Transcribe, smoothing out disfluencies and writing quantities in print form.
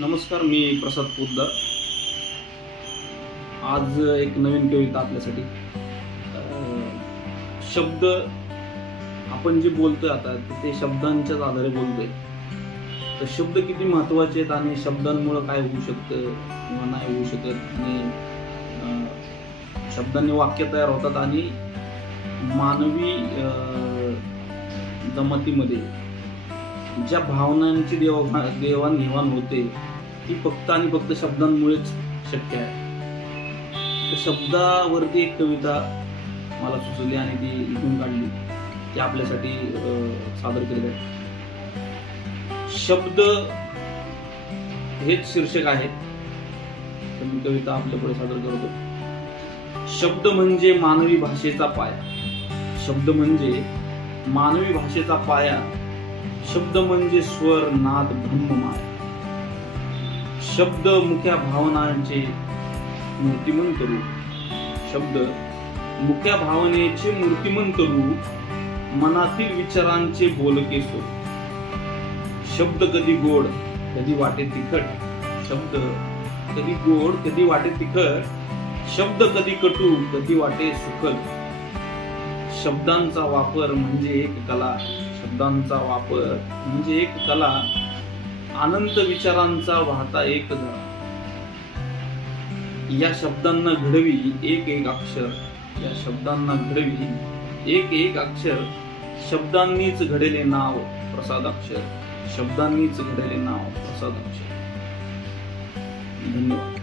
नमस्कार, मी प्रसाद पोद्दार। आज एक नवीन कविता आपल्यासाठी। शब्द आपण जे बोलतोय आता ते शब्दांच्याच आधारे बोलतोय। तर शब्द किती महत्त्वाचे आहेत आणि शब्दांमुळे काय होऊ शकतं किंवा नाही होऊ शकत, आणि शब्दांनी वाक्य तयार होतात आणि मानवी जमातीमध्ये ज्या भावनांची देवाणघेवाण होते ती फक्त आणि फक्त शब्दांमुळेच शक्य आहे। तर शब्दावरती एक कविता मला सुचली आणि ती लिहून काढली, ती आपल्यासाठी सादर केली आहे। शब्द हेच शीर्षक आहे, तर मी कविता आपल्यापुढे सादर करतो। शब्द म्हणजे मानवी भाषेचा पाया, शब्द म्हणजे मानवी भाषेचा पाया, शब्द म्हणजे स्वर नाद ब्रह्ममाया। शब्द मुख्या भावनांचे मूर्तिमंत रूप, शब्द मुख्या भावनेचे मूर्तिमंत रूप, मनातील विचारांचे बोलके स्वरूप। शब्द कधी गोड कधी वाटे तिखट, शब्द कधी गोड कधी वाटे तिखट, शब्द कधी कटू कधी वाटे सुखद। शब्दांचा वापर म्हणजे एक कला, शब्दांचा वापर म्हणजे एक कला, अनंत विचारांचा वाहता एक झरा। या शब्दांना घडवी एक एक अक्षर, या शब्दांना घडवी एक एक अक्षर, शब्दांनीच घडले नाव प्रसादाक्षर, शब्दांनीच घडले नाव प्रसादाक्षर। धन्यवाद।